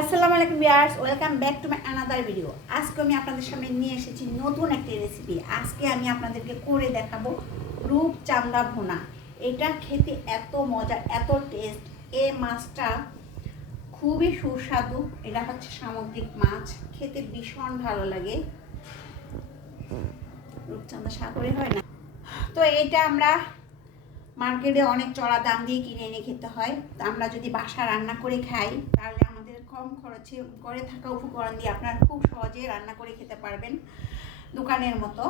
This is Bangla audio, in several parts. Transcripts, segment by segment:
আসসালামু আলাইকুম viewers, welcome back to my another video আজকে আমি আপনাদের সামনে নিয়ে এসেছি নতুন একটি রেসিপি আজকে আমি আপনাদেরকে করে দেখাবো রূপ চান্দা ভুনা। এটা খেতে এত মজা, এত টেস্ট এ মাছটা খুবই সুস্বাদু। এটা হচ্ছে সামুদ্রিক মাছ। খেতে ভীষণ ভালো লাগে। রূপচাঁদা সাগরে হয় না। তো এটা আমরা মার্কেটে অনেক চড়া দাম দিয়ে কিনে এনে খেতে হয়। আমরা যদি বাসা রান্না করে খাই, তাহলে কম খরচে ঘরে থাকা উপকরণ দিয়ে আপনারা খুব সহজে রান্না করে খেতে পারবেন দোকানের মতো।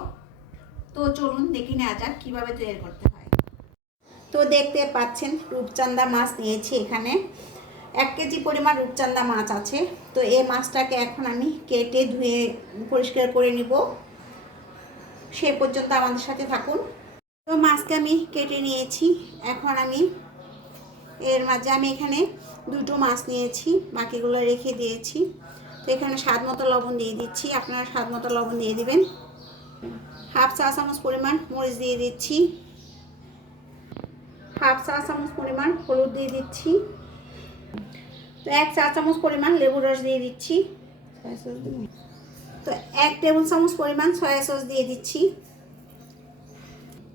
তো চলুন দেখে নেওয়া যাক কীভাবে তৈরি করতে হয়। তো দেখতে পাচ্ছেন রূপচান্দা মাছ নিয়েছি এখানে। এক কেজি পরিমাণ রূপচান্দা মাছ আছে। তো এই মাছটাকে এখন আমি কেটে ধুয়ে পরিষ্কার করে নিব। সে পর্যন্ত আমাদের সাথে থাকুন। তো মাছকে আমি কেটে নিয়েছি। এখন আমি এর মাঝে আমি এখানে দুটো মাছ নিয়েছি, বাকিগুলো রেখে দিয়েছি। তো এখানে স্বাদ মতো লবণ দিয়ে দিচ্ছি, আপনারা স্বাদ মতো লবণ দিয়ে দিবেন। হাফ চা চামচ পরিমাণ মরিচ দিয়ে দিচ্ছি। হাফ চা চামচ পরিমাণ হলুদ দিয়ে দিচ্ছি। তো এক চা চামচ পরিমাণ লেবুর রস দিয়ে দিচ্ছি। তো এক টেবিল চামচ পরিমাণ সয়া সস দিয়ে দিচ্ছি।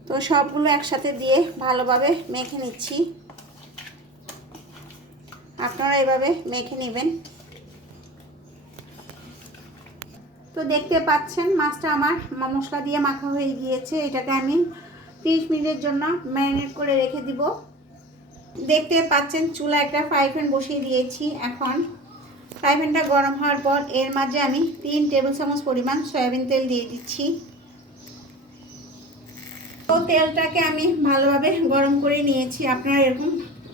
তো সবগুলো একসাথে দিয়ে ভালোভাবে মেখে নিচ্ছি। আপনারা এভাবে মেখে নেবেন। তো দেখতে পাচ্ছেন, মাছটা আমার মশলা দিয়ে মাখা হয়ে গিয়েছে। এটাকে আমি তিরিশ মিনিটের জন্য ম্যারিনেট করে রেখে দিব। দেখতে পাচ্ছেন চুলা একটা ফ্রাই প্যান বসিয়ে দিয়েছি। এখন ফ্রাই প্যানটা গরম হওয়ার পর এর মাঝে আমি তিন টেবিল চামচ পরিমাণ সয়াবিন তেল দিয়ে দিচ্ছি। তো তেলটাকে আমি ভালোভাবে গরম করে নিয়েছি। আপনারা এরকম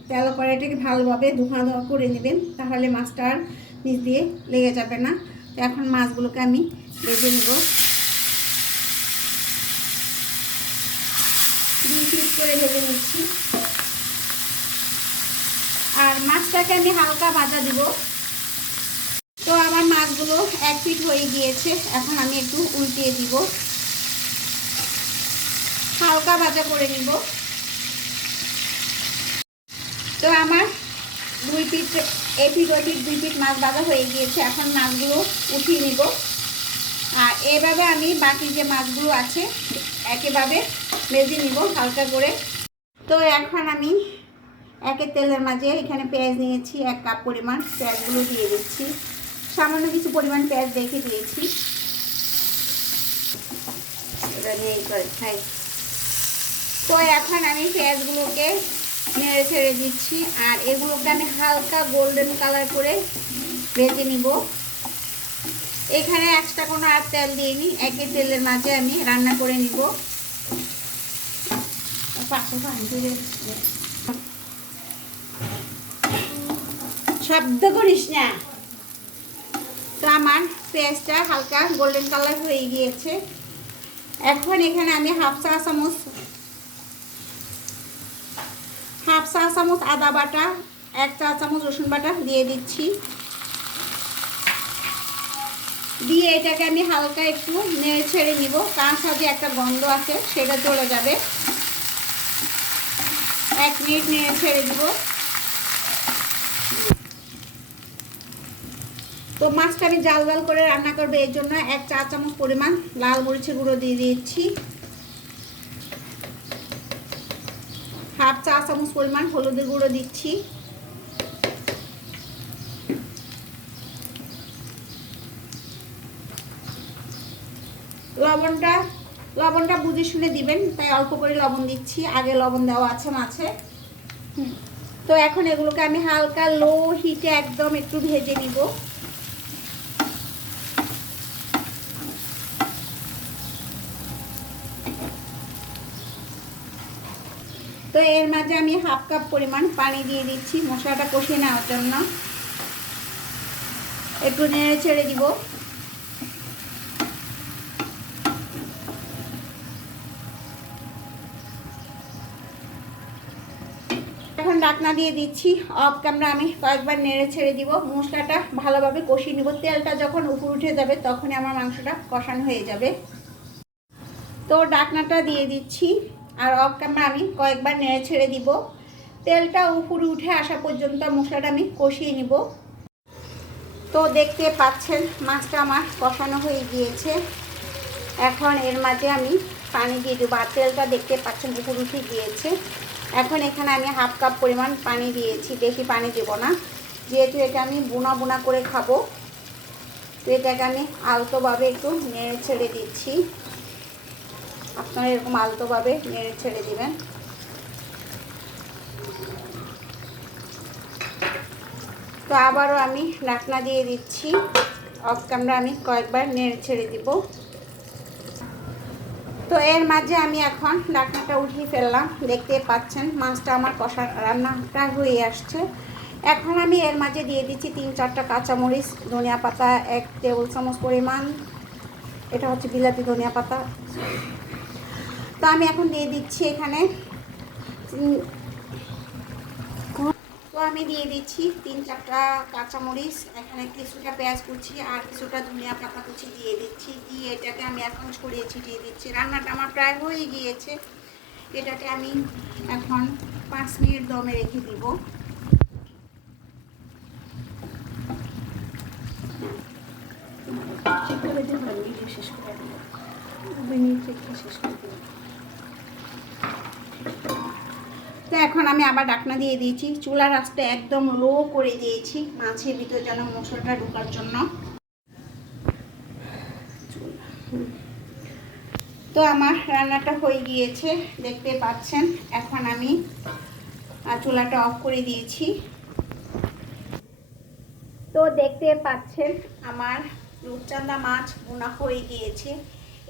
তেল কড়াইটাকে ভালোভাবে ধোঁয়া ধোয়া করে নেবেন, তাহলে মাছটা আর নিচ দিয়ে লেগে যাবে না। তো এখন মাছগুলোকে আমি ভেজে নেব। করে ভেজে নিচ্ছি। আর মাছটাকে আমি হালকা ভাজা দিব। তো আমার মাছগুলো এক পিট হয়ে গিয়েছে, এখন আমি একটু উল্টিয়ে দিব। হালকা ভাজা করে নিব। তো আমার দুই পিস এই পিট ওই পিট দুই পিট মাছ ভাজা হয়ে গিয়েছে। এখন মাছগুলো উঠিয়ে নিব। আর এভাবে আমি বাকি যে মাছগুলো আছে, একেভাবে ভেজে নিব হালকা করে। তো এখন আমি একের তেলের মাঝে এখানে পেঁয়াজ নিয়েছি, এক কাপ পরিমাণ পেঁয়াজগুলো দিয়ে দিচ্ছি। সামান্য কিছু পরিমাণ পেঁয়াজ রেখে দিয়েছি। এটা খাই তো এখন আমি পেঁয়াজগুলোকে নেড়ে ছেড়ে দিচ্ছি। আর এগুলোকে আমি হালকা গোল্ডেন কালার করে ভেজে নিব। এখানে এক্সট্রা কোনো আর তেল দিইনি, একই তেলের মাঝে আমি রান্না করে নিব। শব্দ করিস না। তো আমার পেঁয়াজটা হালকা গোল্ডেন কালার হয়ে গিয়েছে। এখন এখানে আমি হাফ চা চামচ হাফ চা চামচ আদা বাটা, এক চা চামচ রসুন বাটা দিয়ে দিচ্ছি। দিয়ে এটাকে আমি হালকা একটু নেড়ে ছেড়ে নিব কাঁচা যে একটা গন্ধ আছে, সেটা চলে যাবে। এক মিনিট নেড়ে ছেড়ে দিব। তো মাছটা আমি জাল জাল করে রান্না করব, এর জন্য এক চা চামচ পরিমাণ লাল মরিচের গুঁড়ো দিয়ে দিচ্ছি। হাফ চা চামচ পরিমাণ হলুদের গুঁড়ো দিচ্ছি। লবণটা লবণটা বুঝে শুনে দিবেন, তাই অল্প করে লবণ দিচ্ছি। আগে লবণ দেওয়া আছে মাছে। তো এখন এগুলোকে আমি হালকা লো হিটে একদম একটু ভেজে নিব। তো এর মাঝে আমি হাফ কাপ পরিমাণ পানি দিয়ে দিচ্ছি মশলাটা কষিয়ে নেওয়ার জন্য। একটু নেড়ে ছেড়ে দিব। এখন ডাকনা দিয়ে দিচ্ছি। অফ ক্যামেরা আমি কয়েকবার নেড়ে ছেড়ে দিব। মশলাটা ভালোভাবে কষিয়ে নিব। তেলটা যখন উপর উঠে যাবে তখনই আমার মাংসটা কষানো হয়ে যাবে। তো ডাকনাটা দিয়ে দিচ্ছি। আর অফ ক্যামেরা আমি কয়েকবার নেড়ে ছেড়ে দিব। তেলটা উপরে উঠে আসা পর্যন্ত মশলাটা আমি কষিয়ে নিব। তো দেখতে পাচ্ছেন, মাছটা আমার কষানো হয়ে গিয়েছে। এখন এর মাঝে আমি পানি দিয়ে দেবো। আর তেলটা দেখতে পাচ্ছেন, উপর উঠে গিয়েছে। এখন এখানে আমি হাফ কাপ পরিমাণ পানি দিয়েছি। বেশি পানি দেব না। যেহেতু এটা আমি বুনা বুনা করে খাব, তো এটাকে আমি আলতোভাবে একটু নেড়ে ছেড়ে দিচ্ছি। আপনারা এরকম আলতোভাবে নেড়ে ছেড়ে দিবেন। তো আবারও আমি ঢাকনা দিয়ে দিচ্ছি। অফ ক্যামেরা আমি কয়েকবার নেড়ে ছেড়ে দিব। তো এর মাঝে আমি এখন ঢাকনাটা উঠিয়ে ফেললাম। দেখতে পাচ্ছেন, মাছটা আমার কষা রান্নাটা হয়ে আসছে। এখন আমি এর মাঝে দিয়ে দিচ্ছি তিন চারটা কাঁচামরিচ, ধনিয়া পাতা, এক টেবিল চামচ পরিমাণ। এটা হচ্ছে বিলাতি ধনিয়া পাতা। তো আমি এখন দিয়ে দিচ্ছি এখানে তো আমি দিয়ে দিচ্ছি তিন চারটা কাঁচামরিচ, এখানে কিছুটা পেঁয়াজ কুচি আর কিছুটা ধনিয়া পাতা কুচি দিয়ে দিচ্ছি। দিয়ে এটাকে আমি এখন ছড়িয়ে ছিটিয়ে দিচ্ছি। রান্নাটা আমার প্রায় হয়ে গিয়েছে। এটাকে আমি এখন পাঁচ মিনিট দমে রেখে দিব। শেষ করে দিব শেষ করে তো এখন আমি আবার ডাকনা দিয়ে দিয়েছি। চুলার আঁচটা একদম লো করে দিয়েছি, মাছের ভিতর যেন মশলাটা ঢোকার জন্য। তো আমার রান্নাটা হয়ে গিয়েছে, দেখতে পাচ্ছেন। এখন আমি চুলাটা অফ করে দিয়েছি। তো দেখতে পাচ্ছেন, আমার রূপচাঁদা মাছ বোনা হয়ে গিয়েছে।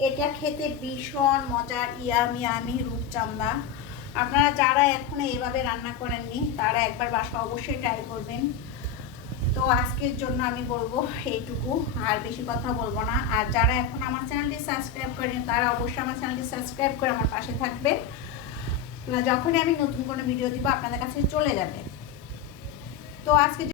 এটা খেতে ভীষণ মজার ইয়ামি ইয়ামি রূপচাঁদা। আপনারা যারা এখনও এইভাবে রান্না করেননি, তারা একবার বাসা অবশ্যই ট্রাই করবেন। তো আজকের জন্য আমি বলব এইটুকু, আর বেশি কথা বলব না। আর যারা এখন আমার চ্যানেলটি সাবস্ক্রাইব করেন, তারা অবশ্যই আমার চ্যানেলটি সাবস্ক্রাইব করে আমার পাশে থাকবেন। যখনই আমি নতুন কোনো ভিডিও দিব, আপনাদের কাছে চলে যাবে। তো আজকে